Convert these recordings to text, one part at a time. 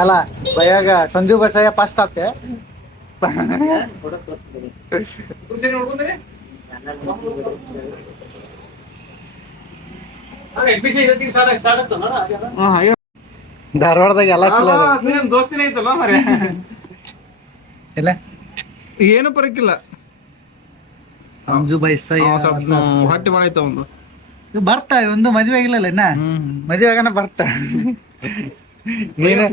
ಅಲ್ಲ ಬಯ್ಯಾಗ ಸಂಜು ಬಸಯ್ಯ ಫಸ್ಟ್ ಆಪ್ತೆ ಧಾರವಾಡದಾಗ ಎಲ್ಲ ಚಲೋ ದೋಸ್ತಿನ ಐತಲ್ಲ ಮರೆ ಇಲ್ಲ ಏನು ಪರಕ್ಕಿಲ್ಲ. ಸಂಜು ಬಸಯ್ಯ ಹೊಟ್ಟೆ ಮಾಡೈತ ಒಂದು ಬರ್ತಾ ಒಂದು ಮದ್ವೆ ಆಗಿಲ್ಲಲ್ಲ ಇನ್ನ ಮದ್ವೆ ಆಗನ ಬರ್ತಾ ನೀನು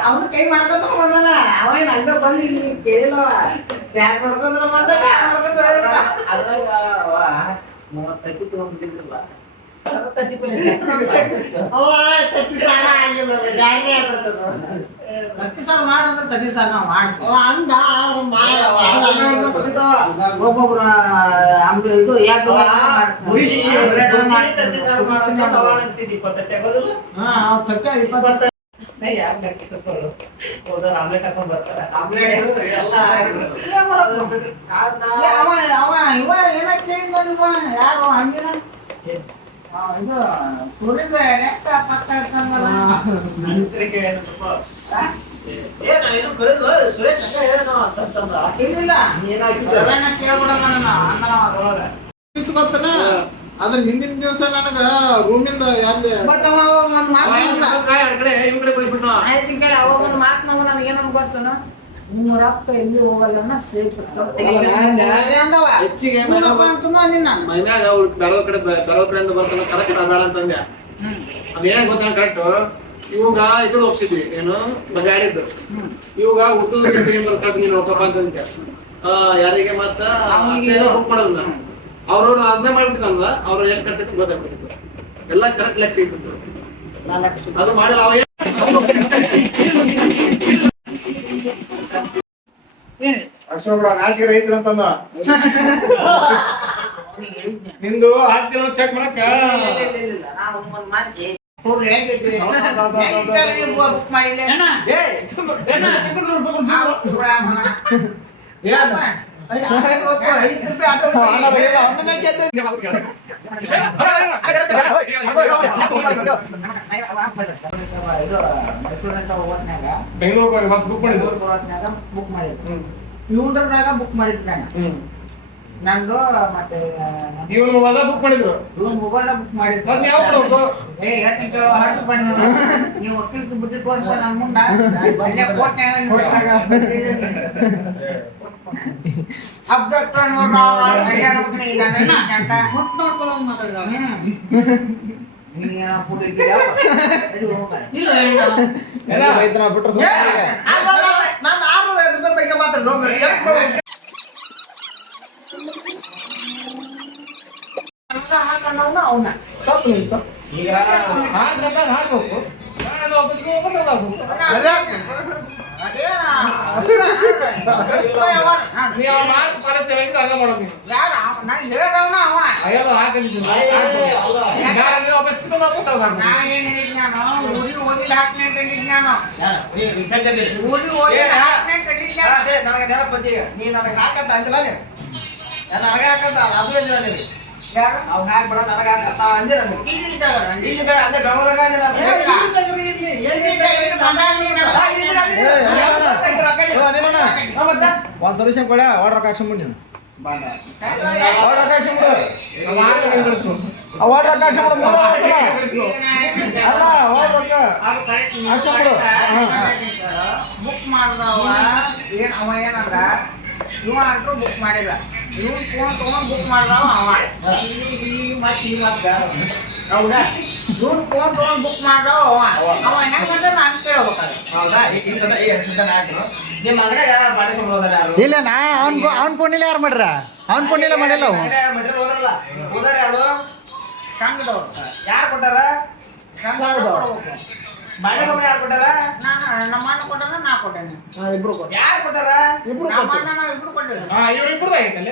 ಅವನು ಕೈ ಮಾಡ್ಕೊಂತ ಬಂದಾನ. ಅವೇನ್ ಹಂಗ ಬಂದು ಇಲ್ಲಿ ಕೇಳಿಲ್ಲವ. ಯಾಕೆ ಮಾಡ್ಕೊಂಡ್ರ ಬಂದ ಒಬ್ಬೊಬ್ರ ಇದು ಆಮ್ಲೆಟ್ ಹಾಕೊಂಡ್ ಬರ್ತಾರೆ. ಏನ ಕೇಳಿದ್ ನೋಡಿ ಯಾರು ಹಂಗಿನ ಇದು ಸುರಿದ ಪಕ್ಕ ಇರ್ತಾನಲ್ಲ ಅದ್ರ ಹಿಂದಿನ ದಿವಸ ನನಗ ರೂಮಿಂದ ಅವಾಗ ಒಂದು ಮಾತು ನಾವು ನನಗೆ ಏನಂತ ಗೊತ್ತನ ರೊಕ್ಕ ಎಲ್ಲಿ ಹೋಗಲ್ಲ ಸೇಫ್ ಹೆಚ್ಚಿಗೆ ಮೈಮ್ಯಾಗ ಬೆಳವ ಕಡೆಯಿಂದ ಬರ್ತಾನ ಕರೆಕ್ಟ್ ಬೇಡ ಅಂತಂದ್ಯ ಅದೇನ ಗೊತ್ತಾನ ಕರೆಕ್ಟ್. ಇವಾಗ ಇದು ಒಪ್ಸಿದ್ವಿ ಏನು ಬಗಾಡಿದ್ದು ಇವಾಗ ಊಟದ ಕಳ್ಸಿ ನೀನು ರೊಕ್ಕಪ್ಪ ಅಂತಂದ್ಯ ಯಾರಿಗೆ ಮತ್ತ ಬುಕ್ ಮಾಡೋದನ್ನ ಅವ್ರೋಡು ಅದನ್ನೇ ಮಾಡ್ಬಿಟ್ಟಿದ್ದಲ್ವ ಅವ್ರು ಎಷ್ಟು ಕಳ್ಸಕ್ಕೆ ಗೊತ್ತಾಗ್ಬಿಟ್ಟಿತ್ತು ಎಲ್ಲ ಕರೆಕ್ಟ್ ಲೆಕ್ಕ ಸಿಗ್ತಿತ್ತು ಅದು ಮಾಡಲ್ಲ ಅವ ನಾಚಿಕೆ ರೈತರ ಅಂತಂದ ನಿಂದು ಆಗ್ತಿಲ್ಲ ಚೆಕ್ ಮಾಡಕ್ಕ ಬುಕ್ ಮಾಡಿಲ್ಲ ಬೆಂಗಳೂರು ಬಸ್ ಬುಕ್ ಮಾಡಿದ್ರು ಬುಕ್ ಮಾಡಿದ್ರು ಇವ್ರಾಗ ಬುಕ್ ಮಾಡಿದ್ರು ನಂದು ಮತ್ತೆ ಇವ್ರ ಮೊಬೈಲ್ ಬುಕ್ ಮಾಡಿದ್ರು ಮೊಬೈಲ್ ಬುಕ್ ಮಾಡಿದ್ರು ಮತ್ತೆ ಯಾವ ಕೊಡೋದು ನೀವು ವಕೀಲಕ್ಕೆ ಬುದ್ಧಿ ತೋರಿಸ್ಕೊಂಡು ನಮ್ಮ ಮುಂದ ಅಲ್ಲೇ ಕೋರ್ಟ್ನ್ಯಾಗ ಅವನ ಈಗ ಹಾಕ್ಬೇಕು ಆಫೀಸ್ಗೆ ವಾಪಸ್ ಮಾತು ಪಾಲಿಸ್ತೇವೆ ಅಂತ ಹಂಗ ಮಾಡೋದು ಅಯ್ಯೋ ಹಾಕಿದ್ದೀನಿ ವಾಪಸ್ ಊರಿಗೆ ಹೋಗಿಲ್ಲ ಹಾಕ್ನೆ ಅಂತ ಹೇಳಿದ್ನಾನು ಊರಿಗೆ ಹೋಗಿ ಹಾಕ್ನೆ ಅಂತ ಹೇಳಿದ್ನ ನನಗೆ ನೆನಪು ಬಂದೀಗ ನೀ ನನಗೆ ಹಾಕಂತ ಅಂದಿಲ್ಲ ನೀನು ನನಗೆ ಹಾಕಂತ ಅದು ಅಂದಿಲ್ಲ ನೀವು ಅವ್ ಹಾಕ್ಬೇಡ ನನಗೆ ಹಾಕಂತ ಅಂದಿರ ನೀವು ಅದೇ ಬೆಂಗಳೂರಾಗ ಒಂದ್ ಸೊಲ್ಯೂಷನ್ ಕೊಡ ಆರ್ಡರ್ ಹಾಕ್ಸ್ಬಿಡು ನೀನು ಆರ್ಡರ್ ಹಾಕ್ಸ್ಬಿಡು ಆರ್ಡರ್ ಹಾಕ್ಸ್ಬಿಡು ಅಲ್ಲ ಆರ್ಡರ್ ಹಾಕ್ಸ್ಬಿಡು ಬುಕ್ ಮಾಡ್ದವ ಏನ್ ಅವ ಏನಂದ್ರ ಇವ ಆರ್ಡ್ರು ಬುಕ್ ಮಾಡಿಲ್ಲ ಇವ್ನು ಫೋನ್ ತಗೊಂಡ್ ಬುಕ್ ಮಾಡ್ದವ ಅವ ಹೌದಾ ಇವ್ನು ಫೋನ್ ತಗೊಂಡ್ ಬುಕ್ ಮಾಡ್ದವ ಅವ ಹೆಂಗ್ ಮಾಡ್ದ ನಾನ್ ಕೇಳ್ಬೇಕಾದ್ರೆ ಹೌದಾ ಈ ಸದ ಹಾಕಿರು ನಿಮ್ಮ ಮಗನ ಯಾರು ಮಾಡಿಸ್ಕೊಂಡು ಹೋದಾರ ಯಾರು ಇಲ್ಲ ನಾ ಅವ್ನ ಫೋನಿಲ್ಲ ಯಾರು ಮಾಡ್ರ ಅವ್ನ ಫೋನಿಲ್ಲ ಮಾಡಿಲ್ಲ ಅವ ಮಟೀರಿಯಲ್ ಹೋದ್ರಲ್ಲ ಹೋದಾರ ಯಾರು ಸಂಘದವ್ರು ಯಾರು ಕೊಟ್ಟಾರ ಬಾಂಡೆ ಸಾಮಾನು ಯಾರು ಕೊಟ್ಟಾರ? ನಮ್ಮ ಅಣ್ಣ ಕೊಟ್ಟಾನ, ನಾ ಕೊಟ್ಟೇನೆ. ಇಬ್ರು ಕೊಟ್ಟ. ಯಾರು ಕೊಟ್ಟಾರ? ಇಬ್ರು ನಮ್ಮ ಕೊಟ್ಟ. ಅಣ್ಣ ನಾವು ಇಬ್ರು ಕೊಟ್ಟಿಲ್ಲ. ಇವ್ರಿಬ್ರದ್ದು ಐತಲ್ಲ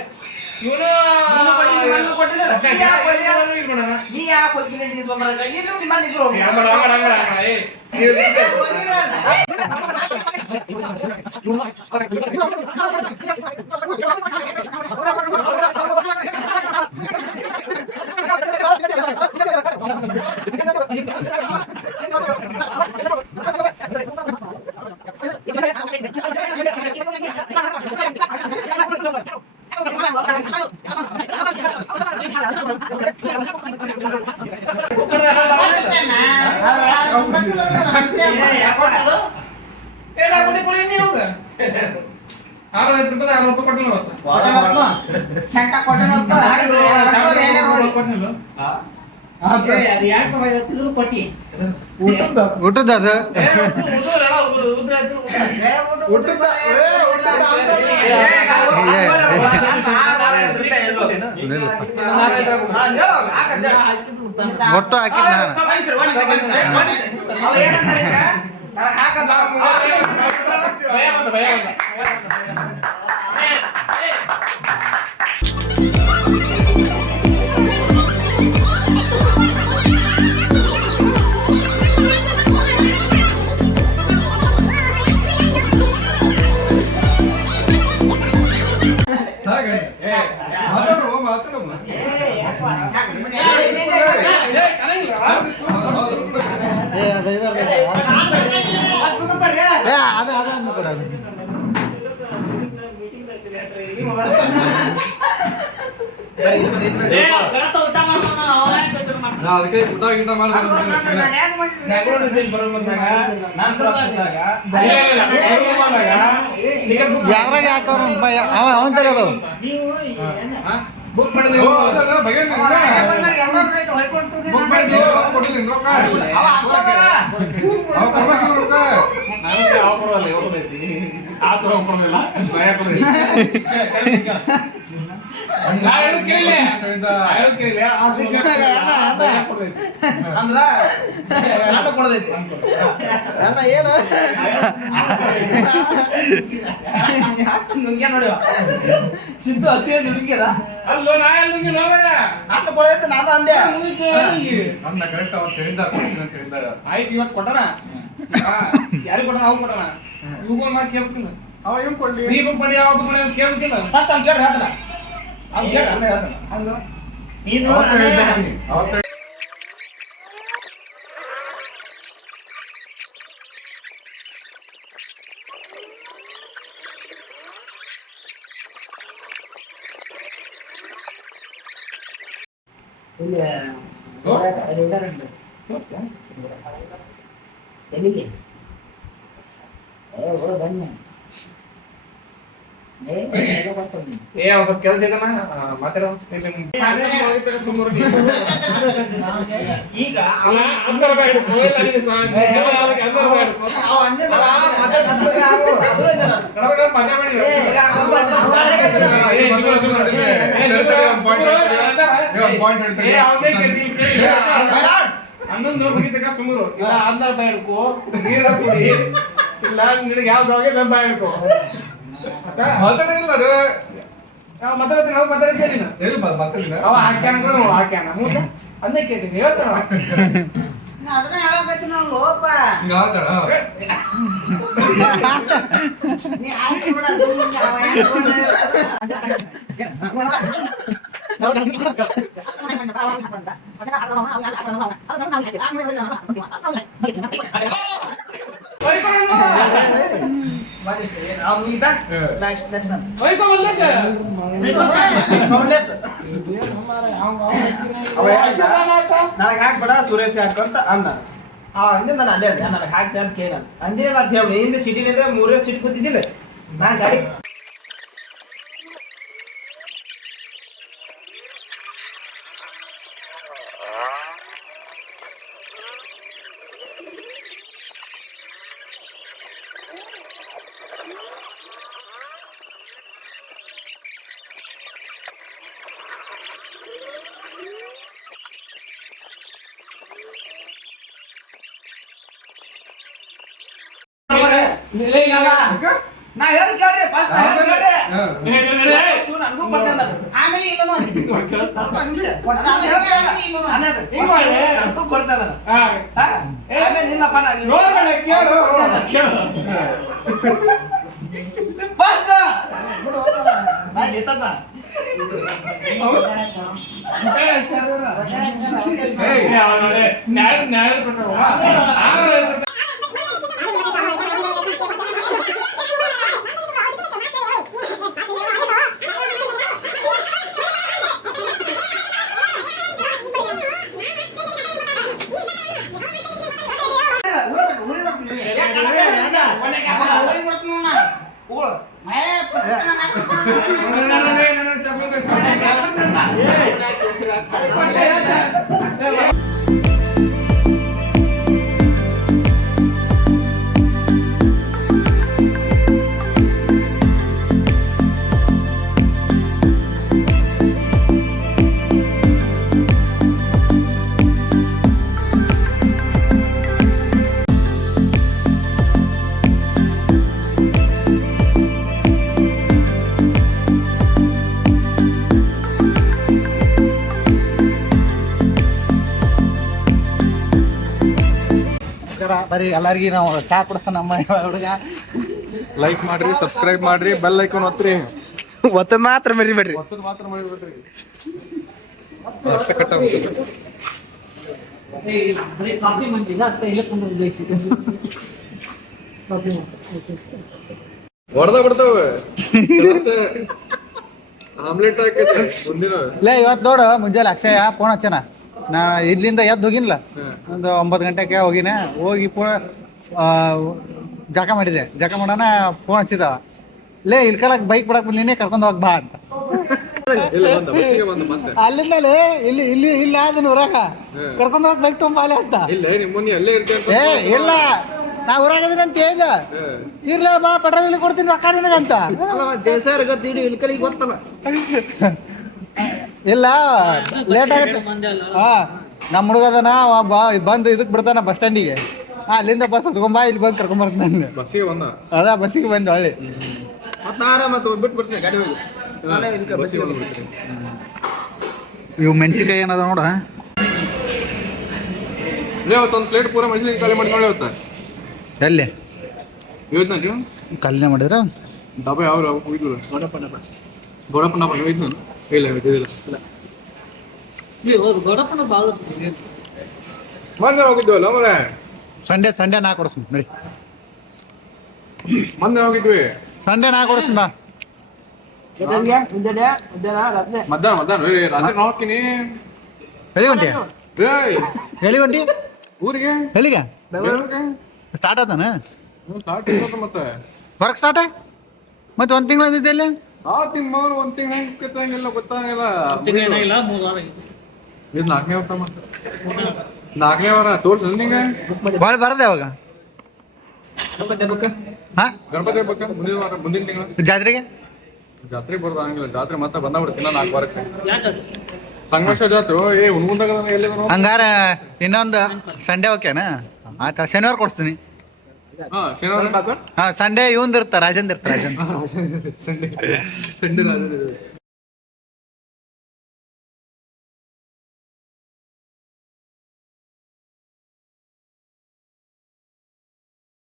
ಇವನು ನೀನು ಕೊಟ್ಟಿಲ್ಲ, ನಾನು ಕೊಟ್ಟಿಲ್ಲ. ನೀ ಯಾಕೆ ಹೋಗಿಲ್ಲ? ಇದು ಮಾಡೋಣ ನೀ ಯಾಕೆ ಹೋಗಿಲ್ಲ ಅಂತ ಇಸ್ಕೊಂಬರಲ್ಲ? ಇಲ್ಲಿ ನಿಮ್ಮ ಮನೆ ಇಬ್ರು ಹೋಗ್ಬಿಡು. ಸೆಂಟ ಕೊಟ್ಟನ ಅಂತ ಆಡಿಸಿ ಕೊಟ್ಟಿಲ್ಲ ಅದು ಯಾಕೆ ಇವತ್ತು ಕೊಟ್ಟಿ? ಊಟದ ಅದು ಒಟ್ಟು ಹಾಕಿಲ್ಲ ಅದು ಅದನ್ನು ಕೂಡ ಅದಕ್ಕೆ ಊಟ ಗೀಟ ಯಾರಾಗ ಯಾಕವ್ರ ಅವನ್ ತರೋದು ಬುಕ್ ಮಾಡಿದ್ವಿ ಬುಕ್ ಮಾಡಿದ್ವಿ ಅಂದ್ರ ನಾನು ಕೊಡದೈತಿ ಅಲ್ಲ ಏನು ನುಂಗ್ಯ ನೋಡಿ ಸಿದ್ದು ಅಕ್ಷಯ ನುಂಗ್ಯದ ಅಲ್ಲೋ ನಾ ನಾನು ಕೊಡದೈತಿ ನಾನು ಅಂದೆ ನನ್ನ ಕರೆಕ್ಟ್ ಅವತ್ತು ಹೇಳಿದ್ದ ಆಯ್ತು ಇವತ್ತು ಕೊಟ್ಟಣ ಯಾರಿಗೆ ಕೊಟ್ಟಣ ಅವ್ನು ಕೊಟ್ಟಣ ಇವ್ಗಳು ಮಾತು ಕೇಳ್ತಿಲ್ಲ ಅವ ಏನ್ ಕೊಡ್ಲಿ ನೀ ಬುಕ್ ಮಾಡಿ ಯಾವ ಬುಕ್ ಮಾಡಿ ಅಂತ ಕೇಳ್ತಿಲ್ಲ ಫಸ್ಟ್ ಅವ್ನು ಕೇಳಿ ಹೇಳ್ತಾನ ಅವ್ನು ಕೇಳಿ ಆಮೇಲೆ ಹೇಳ್ತಾನ ಅವತ್ತು ಹೇಳಿದ್ದೆ ಬನ್ನಿ ಅವತ್ತು ಎಲ್ಲಿಗೆ ಬನ್ನಿ ಏ ಅವ್ನು ಸ್ವಲ್ಪ ಕೆಲಸ ಇದನ್ನ ಮಾತಾಡೋ ಈಗ ಅಂದರ ಬೇಡ ಹನ್ನೊಂದು ಮುಗಿತಕ್ಕ ಸುಮಾರು ಇಲ್ಲ ಅಂದರ ಬೇಡಕು ನೀರ ಕುಡಿ ಇಲ್ಲ ನಿನಗೆ ಯಾವ್ದು ಹೋಗಿ ನಮ್ಮ ಬೇಡಕು ಮಾತಾಡಿಲ್ಲ ಅದು ನಾವು ಮಾತಾಡ್ತೀವಿ ನಾವು ಮಾತಾಡ್ತೀವಿ ನೀನು ಎಲ್ಲಿ ಮಾತಾಡಿಲ್ಲ ಅವ ಹಾಕ್ಯಾನ ಹಾಕ್ಯಾನ ಮುಂದೆ ಅಂದೇ ಕೇಳ್ತೀನಿ ಹೇಳ್ತಾನ ಅದನ್ನ ಹೇಳಬೇಕು ನಾವು ಲೋಪ ಹಿಂಗ ಆತಾಳ ನೀ ಆಯ್ತು ಬಿಡ ಸುಮ್ಮನೆ ಅವ ನನಗೆ ಹಾಕ್ಬೇಡ ಸುರೇಶ್ ಹಾಕಂತ ಅಂದ ಅಂದೆ ನಾನು ಅಲ್ಲೇ ಅಂದೆ ನನಗೆ ಹಾಕ್ದೆ ಅಂತ ಕೇಳ ಅಂದಿಲ್ಲ ಅಂತ ಹೇಳಿ ಹಿಂದೆ ಸಿಟಿನಿಂದ ಮೂರೇ ಸಿಟಿ ಕೂತಿದ್ದಿಲ್ಲ ನಾನು ಗಾಡಿ ನಾ ಹೇಳಿ ಕೇಳ್ರಿ ಫಸ್ಟ್ ನಾ ಹೇಳಿ ಕೇಳ್ರಿ ಹಾ. ನನಗೂ ಕೊಡ್ತೇನೆ ಆಮೇಲೆ ಇನ್ನೊಂದು ಒಂದ್ ನಿಮಿಷ ನಾನು ಹೇಳ್ತೇನೆ ಹಿಂಗ್ ಮಾಡಿ ನನಗೂ ಕೊಡ್ತೇನೆ ಆಮೇಲೆ ಇಲ್ಲಪ್ಪ ನಾನು ನೋಡ್ಬೇಡ, ಕೇಳು ಕೇಳು. ಫಸ್ಟ್ ನಾ ಎತ್ತದ ಏಯ್, ಏ, ಅವ್ನು ನೋಡಿ, ನ್ಯಾಯ ಪ್ರಕಾರ ಬರೀ ಎಲ್ಲರಿಗೂ ನಾವು ಚಾ ಕುಡಿಸ್ತಾನ ನಮ್ಮ ಹುಡುಗ. ಲೈಕ್ ಮಾಡ್ರಿ, ಸಬ್ಸ್ಕ್ರೈಬ್ ಮಾಡ್ರಿ, ಬೆಲ್ ಐಕಾನ್ ಒತ್ತಿರಿ. ಒತ್ತ ಮಾತ್ರ ಮರಿಬೇಡ್ರಿ ಒತ್ತದ ಮಾತ್ರ ಮಾಡಿಬಿಡ್ರಿ. ಅಷ್ಟ ಕಟ್ಟ ಆಗ್ತದೆ. ಹೊಡೆದ ಬಿಡ್ತಾವ. ಆಮ್ಲೆಟ್ ಹಾಕೈತೆ ಮುಂದಿನ. ಲೇ ಇವತ್ತು ನೋಡು ಮುಂಜಾನೆ ಅಕ್ಷಯ ಫೋನ್ ಹಚ್ಚನ. ನಾ ಇಲ್ಲಿಂದ ಎದ್ದು ಹೋಗಿನ್ಲ, ಒಂದು 9 ಗಂಟೆಗೆ ಹೋಗಿನ. ಹೋಗಿ ಜಕ ಮಾಡಿದೆ. ಜಕ ಮಾಡೋಣ ಫೋನ್ ಹಚ್ಚಿದ. ಲೇ ಇಲ್ಕಲಕ್ ಬೈಕ್ ಬಿಡಕ್ ಬಂದಿನಿ, ಕರ್ಕೊಂಡು ಹೋಗಿ ಬಾ ಅಂತ. ಇಲ್ಲ ಬಂದ ಬಸ್ಸಿಗೆ ಬಂದ ಮತ್ತೆ. ಅಲ್ಲಿಂದಲೇ ಇಲ್ಲಿ ಇಲ್ಲಿ ಇಲ್ಲ ಅದನ್ನ ಊರಾಗ ಕರ್ಕೊಂಡು ಹೋಗಿ ಬೈಕ್ ತೊಗೊಂಬ ಅಲ್ಲೇ ಅಂತ. ಇಲ್ಲ ನಿಮ್ಮ ಮುನ್ನಿ ಅಲ್ಲೇ ಇರ್ತೀಯ ಏ ಇಲ್ಲ, ನಾ ಊರಾಗದೀನಿ ಅಂತ ಹೇಗ ಇರ್ಲ ಬಾ ಪೆಟ್ರೋಲ್ ಕೊಡ್ತೀನಿ ರೊಕ್ಕ ನಿನಗಂತ. ದೇಸಾಯರ್ ಗೊತ್ತಿಡಿ ಇಲ್ಕಲಿಗೆ ಗೊತ್ತಲ್ಲ ಇಲ್ಲ ಲೇಟ್ ಆಗತ್ತೆ. ಹಾ ನಮ್ಮ ಹುಡುಗದನ ಬಂದು ಇದಕ್ ಬಿಡ್ತಾನ ಬಸ್ ಸ್ಟ್ಯಾಂಡಿಗೆ. ಅಲ್ಲಿಂದ ಬಸ್ ಹತ್ಕೊಂಬಾ, ಇಲ್ಲಿ ಬಂದು ಕರ್ಕೊಂಬರ್ತೀನಿ ನಾನು. ಬಸ್ಸಿಗೆ ಬಂದ. ಅದ ಬಸ್ಸಿಗೆ ಬಂದು ಹೊಳ್ಳಿ. ಮತ್ತೆ ಆರಾಮತ್ತು ಬಿಟ್ಟು ಬಿಡ್ತೀನಿ ಗಾಡಿ ಹೋಗಿ ಬಸ್ಸಿಗೆ ಬಂದ್ಬಿಡ್ತೀರಿ. ಇವು ಮೆಣಸಿನ್ಕಾಯಿ ಏನದ ನೋಡ. ಇವತ್ತೊಂದು ಪ್ಲೇಟ್ ಪೂರ ಮೆಣಸಿನ ಖಾಲಿ ಮಾಡ್ಕೊಂಡು ಇವತ್ತ. ಎಲ್ಲಿ ಇವತ್ತು ನಾನು ಕಲ್ಲಿನ ಮಾಡಿದ್ರ ಡಬ್ಬ ಯಾವ ಹೋಗಿದ್ರು ಗೋಡಪ್ಪನ ಹೋಗಿದ್ದು ಇಲ್ಲ ಇದ್ದಿಲ್ಲ. ಮೊನ್ನೆ ಹೋಗಿದ್ವಲ್ಲ ಮರೆ, ಸಂಡೇ ನಾ ಕೊಡಿಸ್ತೀನಿ ನೋಡಿ. ಮೊನ್ನೆ ಹೋಗಿದ್ವಿ ಸಂಡೇ ನಾ ಕೊಡಿಸ್ತೀನಿ ಬಾ. ಮಧ್ಯಾಹ್ನ ರಾತ್ರಿ ಹೋಗ್ತೀನಿ. ಎಲ್ಲಿ ಹೊಂಟಿ ಏಯ್ ಎಲ್ಲಿ ಹೊಂಟಿ ಊರಿಗೆ ಎಲ್ಲಿಗೆ ಬೆಂಗಳೂರಿಗೆ ಸ್ಟಾರ್ಟ್ ಆತಾನ ಸ್ಟಾರ್ಟ್ ಇರುತ್ತೆ ಮತ್ತೆ. ವರ್ಕ್ ಸ್ಟಾರ್ಟ್ ಮತ್ತೆ ಒಂದು ತಿಂಗಳು ಅಂದಿದ್ದೆ ಇಲ್ಲಿ. ಆ ತಿಂಗಳು ಒಂದ್ ತಿಂಗಳು ಹೆಂಗ್ ಗೊತ್ತಾಗಿಲ್ಲ ಇದು 4ನೇ ವರ್ಷ ಮತ್ತೆ 4ನೇ ವಾರ ತೋರ್ಸ ನಿಂಗೆ ಭಾಳ ಬರದೆ ಅವಾಗ. ಹಾ ಗಣಪತಿ ಹಬ್ಬಕ್ಕ ಮುಂದಿನ ವಾರ ಮುಂದಿನ ತಿಂಗಳು ಜಾತ್ರೆಗೆ ಜಾತ್ರೆ ಬರೋದು ಹಂಗಿಲ್ಲ. ಜಾತ್ರೆ ಮತ್ತೆ ಬಂದ್ಬಿಡ್ತೀನಿ 4 ವಾರಕ್ಕೆ. ಸಂಗಮೇಶ್ವರ ಜಾತ್ರೆ ಹುಣ್ಗುಂದಾಗ ಎಲ್ಲಿ ಹಂಗಾರ ಇನ್ನೊಂದು ಸಂಡೇ ಓಕೆನಾ? ಆಯ್ತಾ, ಶನಿವಾರ ಕೊಡ್ತೀನಿ. ಹಾ ಶನಿವಾರ ಹಾ ಸಂಡೇ ಇವಂದು ಇರ್ತಾ, ರಾಜಂದ್ ಇರ್ತಾ. ರಾಜನ್ ಸಂಡೇ ರಾಜ